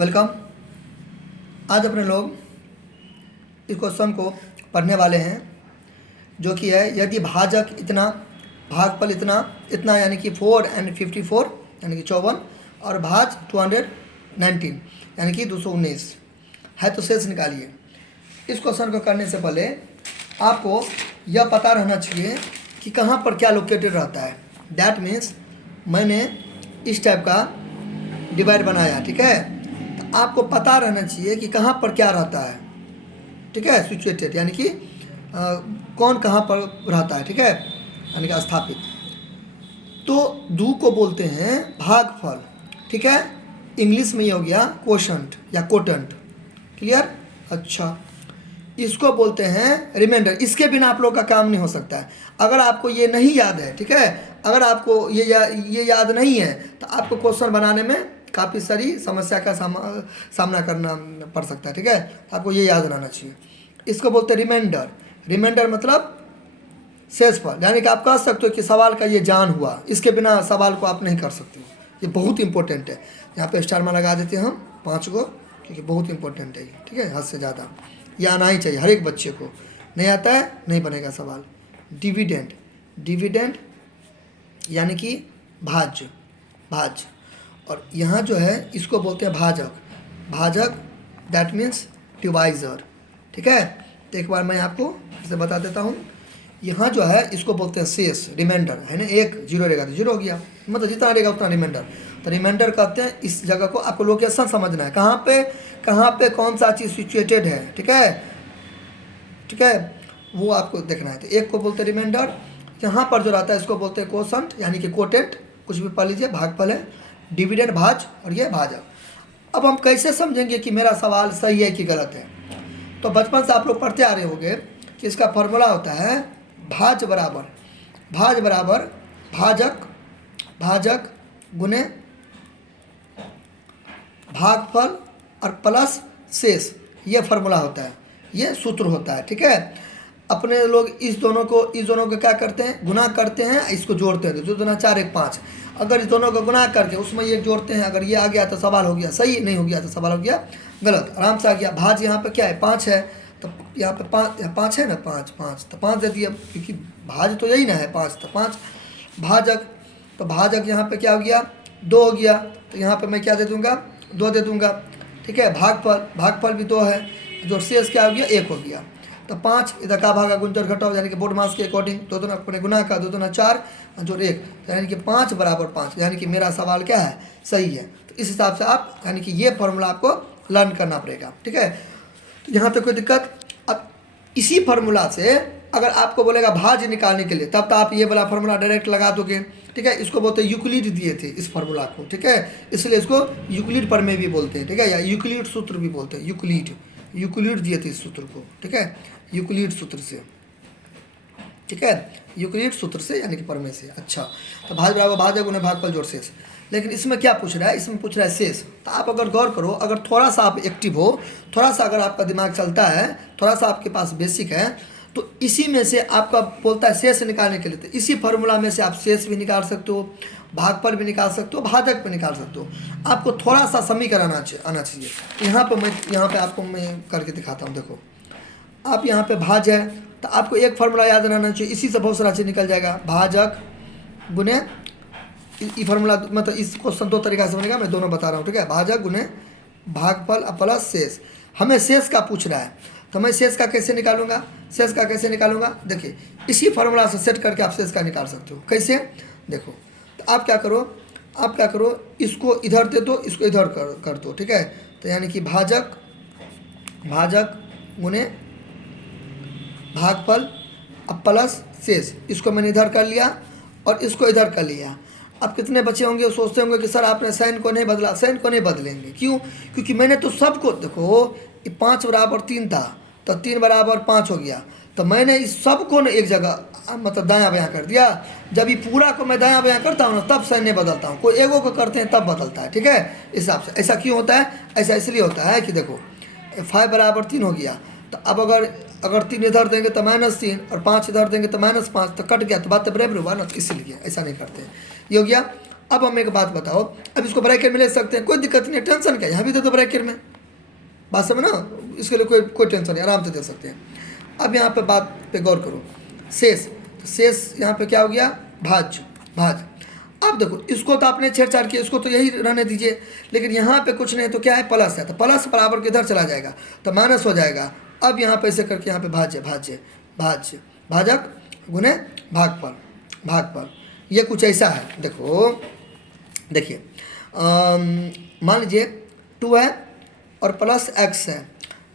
Welcome. आज अपने लोग इस क्वेश्चन को पढ़ने वाले हैं जो कि है यदि भाजक इतना भागफल इतना इतना यानी कि 4 and 54 यानी कि 54 और भाज 219 यानी कि 219 है तो शेष निकालिए। इस क्वेश्चन को करने से पहले आपको यह पता रहना चाहिए कि कहाँ पर क्या लोकेटेड रहता है। दैट मीन्स मैंने इस टाइप का डिवाइड बनाया, ठीक है, तो आपको पता रहना चाहिए कि कहाँ पर क्या रहता है, ठीक है, सिचुएटेड यानी कि कौन कहाँ पर रहता है, ठीक है, यानी कि स्थापित। तो दू को बोलते हैं भागफल, ठीक है, इंग्लिश में ये हो गया क्वोशंट या कोटेंट। क्लियर? अच्छा, इसको बोलते हैं रिमाइंडर। इसके बिना आप लोग का काम नहीं हो सकता है। अगर आपको ये नहीं याद है, ठीक है, अगर आपको ये याद नहीं है तो आपको क्वेश्चन बनाने में काफ़ी सारी समस्या का सामना करना पड़ सकता है, ठीक है। आपको ये याद रहना चाहिए। इसको बोलते हैं रिमाइंडर। रिमाइंडर मतलब शेषफल, यानी कि आप कह सकते हो कि सवाल का ये जान हुआ, इसके बिना सवाल को आप नहीं कर सकते हो। ये बहुत इंपॉर्टेंट है। यहाँ पे स्टार में लगा देते हैं हम 5 को, क्योंकि बहुत इंपॉर्टेंट है ये, ठीक है, हद से ज़्यादा ये आना ही चाहिए हर एक बच्चे को। नहीं आता है नहीं बनेगा सवाल। डिविडेंड, डिविडेंड यानी कि भाज्य, भाज्य। और यहाँ जो है इसको बोलते हैं भाजक। भाजक दैट मीन्स डिवाइजर, ठीक है। तो एक बार मैं आपको फिर से बता देता हूँ। यहाँ जो है इसको बोलते हैं शेष, रिमाइंडर है ना। 1 0 रहेगा तो 0 हो गया, मतलब जितना रहेगा उतना रिमाइंडर। तो रिमाइंडर कहते हैं इस जगह को। आपको लोकेशन समझना है, कहाँ पे कौन सा चीज़ सिचुएटेड है, ठीक है, ठीक है, वो आपको देखना है। तो 1 को बोलते हैं रिमाइंडर। यहाँ पर जो रहता है इसको बोलते हैं क्वोशंट यानी कि कोटेंट, कुछ भी पढ़ लीजिए, भागफल है। डिविडेंड भाज और ये भाजक। अब हम कैसे समझेंगे कि मेरा सवाल सही है कि गलत है? तो बचपन से आप लोग पढ़ते आ रहे होंगे कि इसका फॉर्मूला होता है भाज बराबर भाजक, भाजक गुने भागफल और प्लस शेष। ये फार्मूला होता है, ये सूत्र होता है, ठीक है। अपने लोग इस दोनों को क्या करते हैं, गुना करते हैं, इसको जोड़ते हैं। तो 2 दूना 4 1 5। अगर इस दोनों को गुना करके उसमें ये जोड़ते हैं, अगर ये आ गया तो सवाल हो गया सही, नहीं हो गया तो सवाल हो गया गलत। आराम से आ गया। भाज यहाँ पे क्या है, 5 है, तो यहाँ पे 5 है ना, 5 तो 5 दे दिया, क्योंकि भाज तो यही ना है 5, तो 5। भाजक, तो भाजक यहाँ पे क्या हो गया, 2 हो गया, तो यहाँ पे मैं क्या दे दूँगा, 2 दे दूँगा, ठीक है। भागफल भी 2 है, जो शेष क्या हो गया, 1 हो गया। तो 5 इधर का भागा गुंजर घटाओ यानी कि बोर्ड मास के अकॉर्डिंग 2 दूना अपने गुना का 2 दूना 4 जो 1, यानी कि 5 बराबर 5, यानी कि मेरा सवाल क्या है, सही है। तो इस हिसाब से आप यानी कि ये फार्मूला आपको लर्न करना पड़ेगा, ठीक है। तो यहाँ पे कोई दिक्कत। अब इसी फार्मूला से अगर आपको बोलेगा भाज निकालने के लिए, तब तो आप ये वाला फार्मूला डायरेक्ट लगा दोगे, ठीक है। इसको बोलते हैं यूक्लिड दिए थे इस फार्मूला को, ठीक है, इसलिए इसको यूक्लिड प्रमेय भी बोलते हैं, ठीक है, या यूक्लिड सूत्र भी बोलते हैं। यूक्लिड दिए थे इस सूत्र को, ठीक है, यूक्लिड सूत्र से, ठीक है, यूक्लिड सूत्र से यानी कि प्रमेय से। अच्छा, तो भाज बराबर भाजक गुने भागफल जोड़ शेष। लेकिन इसमें क्या पूछ रहा है, इसमें पूछ रहा है शेष। तो आप अगर गौर करो, अगर थोड़ा सा आप एक्टिव हो, थोड़ा सा अगर आपका दिमाग चलता है, थोड़ा सा आपके पास बेसिक है, तो इसी में से आपका बोलता है शेष निकालने के लिए। तो इसी फार्मूला में से आप शेष भी निकाल सकते हो, भागफल भी निकाल सकते हो, भाजक भी निकाल सकते हो। आपको थोड़ा सा समीकरण आना चाहिए। यहाँ पे आपको मैं करके दिखाता हूँ। देखो, आप यहाँ पे भाज है तो आपको एक फार्मूला याद रहना चाहिए, इसी से बहुत सारा चीज़ निकल जाएगा। भाजक गुने ये फार्मूला, मतलब इस क्वेश्चन 2 तरीका से बनेगा, मैं दोनों बता रहा हूँ, ठीक है। भाजक गुने भागफल प्लस शेष। हमें शेष का पूछ रहा है, तो मैं शेष का कैसे निकालूंगा, देखिए इसी फार्मूला से सेट करके आप शेष का निकाल सकते हो। कैसे, देखो, तो आप क्या करो, इसको इधर दे दो, इसको इधर कर दो, ठीक है। तो यानी कि भाजक गुने भागफल अब प्लस शेष, इसको मैंने इधर कर लिया और इसको इधर कर लिया। अब कितने बचे होंगे, सोचते होंगे कि सर आपने साइन को नहीं बदला। साइन को नहीं बदलेंगे, क्यों? क्योंकि मैंने तो सबको, देखो 5 बराबर 3 था, तो 3 बराबर 5 हो गया, तो मैंने इस सबको ना एक जगह मतलब दायां बायां कर दिया। जब ये पूरा को मैं दायां बायां करता हूँ ना, तब साइन नहीं बदलता हूँ। कोई एगो को करते हैं तब बदलता है, ठीक है। इस हिसाब से ऐसा क्यों होता है, ऐसा इसलिए होता है कि देखो 5 बराबर 3 हो गया, तो अब अगर 3 इधर देंगे तो -3 और 5 इधर देंगे तो -5, तो कट गया, तो बात तो बराबर हुआ ना, तो इसीलिए ऐसा नहीं करते। ये हो गया। अब हम एक बात बताओ, अब इसको ब्रैकेट में ले सकते हैं, कोई दिक्कत नहीं है, टेंशन क्या, यहाँ भी दे दो ब्रैकेट में, बात समझ ना, इसके लिए कोई टेंशन नहीं, आराम से दे सकते हैं। अब यहाँ पे बात पे गौर करो, शेष, तो शेष यहाँ पे क्या हो गया, भाज। अब देखो इसको तो आपने छेड़छाड़ किया, इसको तो यही रहने दीजिए, लेकिन यहाँ पे कुछ नहीं तो क्या है, प्लस है, तो प्लस बराबर किधर चला जाएगा, तो माइनस हो जाएगा। अब यहाँ पे ऐसे करके यहाँ पे भाजक गुने भागफल, ये कुछ ऐसा है। देखो देखिए, मान लीजिए 2 है और प्लस x है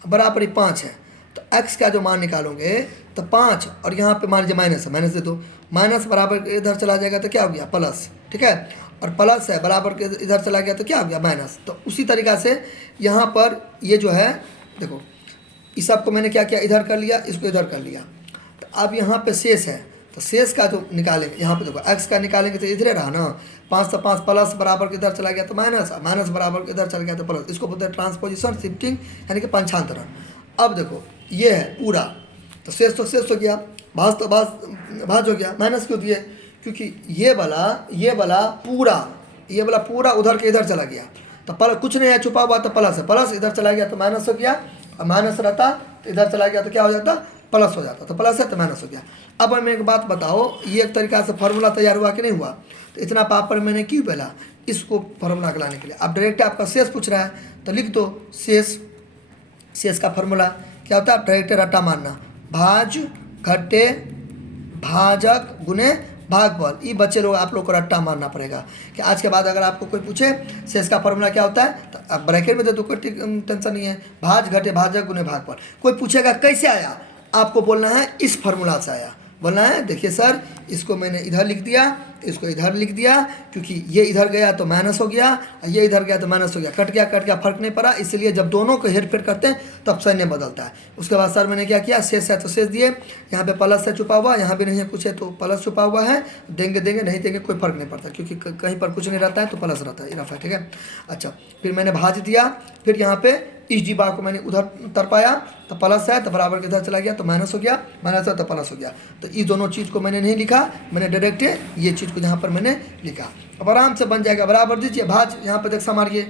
बराबर ही 5 है, तो x का जो मान निकालोगे तो 5, और यहाँ पे मान लीजिए माइनस है, माइनस दे दो, माइनस बराबर इधर चला जाएगा तो क्या हो गया, प्लस, ठीक है, और प्लस है बराबर के इधर चला गया तो क्या हो गया, माइनस। तो उसी तरीक़ा से यहाँ पर ये जो है, देखो इस सब को मैंने क्या किया, इधर कर लिया, इसको इधर कर लिया, तो अब यहाँ पे शेष है, तो शेष का जो निकालेंगे, यहाँ पे देखो x का निकालेंगे तो इधर रहा ना, 5 से 5 प्लस बराबर के इधर चला गया तो माइनस, माइनस बराबर के इधर चला गया तो प्लस, इसको बोलते हैं ट्रांसपोजिशन शिफ्टिंग, यानी कि पंचांतरण। अब देखो ये है पूरा, तो शेष हो गया, भाज हो गया, माइनस क्यों दिए, क्योंकि ये वाला पूरा उधर के इधर चला गया, तो प्लस कुछ नहीं है, छुपा हुआ तो प्लस है, प्लस इधर चला गया तो माइनस हो गया, और माइनस रहता तो इधर चला गया तो क्या हो जाता, प्लस हो जाता, तो प्लस है तो माइनस हो गया। अब हमें एक बात बताओ, ये एक तरीका से फार्मूला तैयार हुआ कि नहीं हुआ, तो इतना पापड़ मैंने क्यों बेला, इसको फार्मूला लाने के लिए। अब डायरेक्ट आपका शेष पूछ रहा है, तो लिख दो शेष का फार्मूला क्या होता है, डायरेक्ट रट्टा मारना, भाज घटे भाजक गुने भागफल। ये बच्चे लोग आप लोग को रट्टा मारना पड़ेगा कि आज के बाद अगर आपको कोई पूछे शेष का फार्मूला क्या होता है, तो आप ब्रैकेट में दे दो, कोई टेंशन नहीं है, भाज घटे भाजक गुने भागफल। कोई पूछेगा कैसे आया, आपको बोलना है इस फार्मूला से आया, बोलना है देखिए सर इसको मैंने इधर लिख दिया, इसको इधर लिख दिया, क्योंकि ये इधर गया तो माइनस हो गया, ये इधर गया तो माइनस हो गया, कट गया फर्क नहीं पड़ा, इसलिए जब दोनों को हेर फेर करते हैं तब साइन बदलता है। उसके बाद सर मैंने क्या किया, शेष है तो शेष दिए, यहाँ पे प्लस है छुपा हुआ, यहाँ भी नहीं है कुछ है तो प्लस छुपा हुआ है, देंगे नहीं देंगे कोई फर्क नहीं पड़ता, क्योंकि कहीं पर कुछ नहीं रहता है तो प्लस रहता है, रफा, ठीक है। अच्छा, फिर मैंने भाज दिया, फिर यहाँ पे इस डिब्बा को मैंने उधर तरपाया तो प्लस है, तो बराबर के इधर चला गया तो माइनस हो गया, माइनस है तो प्लस हो गया। तो इस दोनों चीज़ को मैंने नहीं लिखा, मैंने डायरेक्ट ये चीज़ को यहाँ पर मैंने लिखा। अब आराम से बन जाएगा, बराबर दीजिए, भाज यहाँ पे देख मारिए,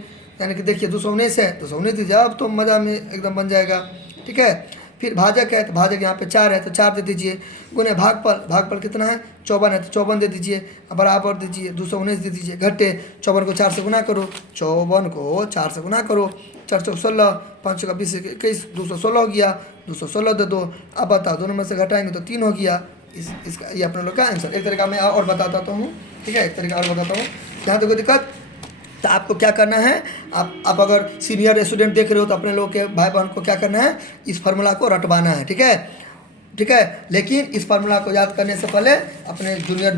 यानी कि देखिए 219 है, 219 दीजिए, अब तो मज़ा में एकदम बन जाएगा, ठीक है। फिर भाजक है तो भाजक यहाँ पे 4 है तो 4 दे दीजिए, गुने भागफल कितना है, 54 है तो 54 दे दीजिए, बराबर दीजिए 219 दे दीजिए, घटे 54 को 4 से गुना करो, 54 को 4 से गुना करो, 4 चौक 16, 5 चौका 20 21, 216 हो गया, 216 दे दो। अब बताओ दोनों में से घटाएंगे तो 3 हो गया, इसका ये अपने लोग का आंसर। एक तरीका मैं और बताता हूँ, ठीक है, एक तरीका और बताता हूँ, यहाँ तो कोई दिक्कत। तो आपको क्या करना है, आप अगर सीनियर स्टूडेंट देख रहे हो तो अपने लोग के भाई बहन को क्या करना है, इस फार्मूला को रटवाना है, ठीक है। लेकिन इस फार्मूला को याद करने से पहले अपने जूनियर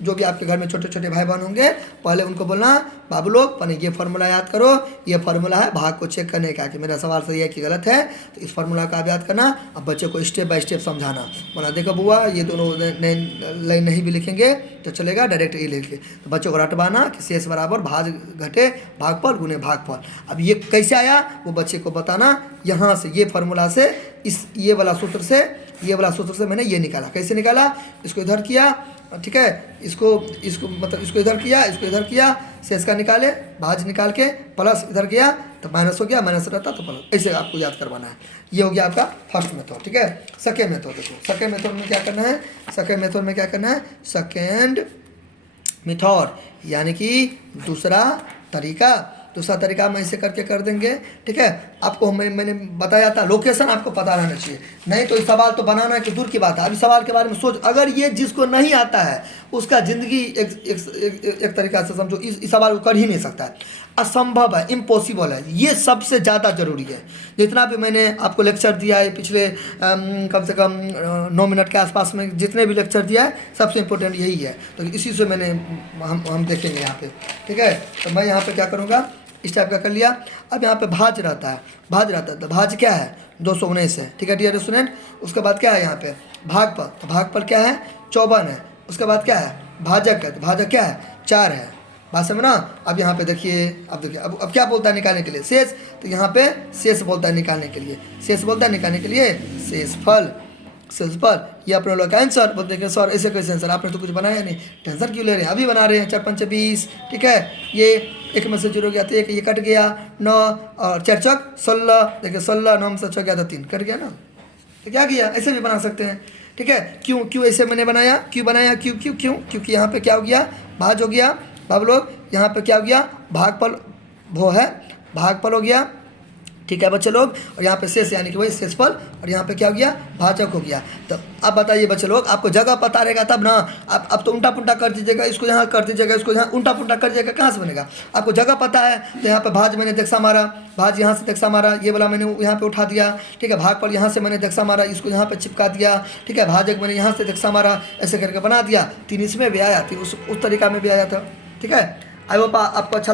जो भी आपके घर में छोटे छोटे भाई बहन होंगे, पहले उनको बोलना बाबू लोग पहले ये फार्मूला याद करो, ये फार्मूला है भाग को चेक करने का कि मेरा सवाल सही है कि गलत है, तो इस फार्मूला का आप याद करना। अब बच्चे को स्टेप बाय स्टेप समझाना, बोला देखो बुआ ये दोनों लाइन नहीं भी लिखेंगे तो चलेगा, डायरेक्ट ये लिख के, तो बच्चों को रटवाना कि शेष बराबर भाज घटे भागफल गुने भागफल। अब ये कैसे आया वो बच्चे को बताना, यहाँ से ये फार्मूला से ये वाला सूत्र से मैंने ये निकाला। कैसे निकाला, इसको इधर किया, ठीक है, इसको मतलब इसको इधर किया, शेष का निकाले, भाज निकाल के प्लस इधर गया तो माइनस हो गया, माइनस रहता तो प्लस, ऐसे आपको याद करवाना है। ये हो गया आपका फर्स्ट मेथड, ठीक है। सेकेंड मेथड देखो, सेकेंड मेथड में क्या करना है, सेकेंड मेथड यानी कि दूसरा तरीका हम ऐसे करके कर देंगे, ठीक है। आपको मैंने बताया था लोकेशन आपको पता रहना चाहिए, नहीं तो इस सवाल तो बनाना कि दूर की बात है। अभी सवाल के बारे में सोच, अगर ये जिसको नहीं आता है उसका ज़िंदगी एक तरीका से समझो इस सवाल को कर ही नहीं सकता है, असंभव है, इम्पॉसिबल है। ये सबसे ज़्यादा ज़रूरी है। जितना भी मैंने आपको लेक्चर दिया है पिछले कम से कम 9 मिनट के आसपास में जितने भी लेक्चर दिया है, सबसे इम्पोर्टेंट यही है। तो इसी से मैंने हम देखेंगे यहाँ पे, ठीक है। तो मैं यहाँ पे क्या करूँगा, इस टाइप का कर लिया। अब यहाँ पे भाज रहता है तो भाज क्या है, 219 है, ठीक है डियर स्टूडेंट। उसके बाद क्या है यहाँ पे भागफल, तो भागफल क्या है 54 है। उसके बाद क्या है भाजक है, तो भाजक क्या है 4 है, बात समझना। अब यहाँ पे देखिए, अब क्या बोलता है निकालने के लिए, शेष। तो यहाँ पे शेष बोलता है निकालने के लिए, शेषफल, सेल्सफल, ये अपने लोग का आंसर। बोलते हैं कि सर ऐसे कैसे आंसर, आपने तो कुछ बनाया नहीं, टेंशन क्यों ले रहे हैं, अभी बना रहे हैं। 4 5 20, ठीक है, ये एक में से 0 गया तो एक, ये कट गया 9 और 4 चौक 16, देखिए 16, 9 में से 6 गया तो 3 कट गया ना, तो क्या किया, ऐसे भी बना सकते हैं, ठीक है। क्यों क्यों ऐसे मैंने बनाया, क्यों बनाया, क्यों क्यों क्यों, क्योंकि यहाँ पे क्या हो गया, भाज हो गया, अब लोग यहाँ पे क्या हो गया, भागफल वो है, भागफल हो गया, ठीक है बच्चे लोग, और यहाँ पे शेष यानी कि वही शेषफल, और यहाँ पे क्या हो गया, भाजक हो गया। तो अब बताइए बच्चे लोग, आपको जगह पता रहेगा तब ना, आप अब तो उल्टा पुल्टा कर दीजिएगा, इसको यहाँ कर दीजिएगा, इसको यहाँ उल्टा पुल्टा कर दीजिएगा, कहाँ से बनेगा। आपको जगह पता है तो यहाँ पे भाज मैंने दक्षा मारा, भाज यहाँ से दक्षा मारा, ये वाला मैंने यहाँ पे उठा दिया, ठीक है, भागफल यहाँ से मैंने दक्षा मारा, इसको यहाँ पे चिपका दिया, ठीक है, भाजक मैंने यहाँ से दक्षा मारा, ऐसे करके बना दिया। 3 इसमें भी आया, 3 उस तरीका में भी आया था, ठीक है। आई होप आपको अच्छा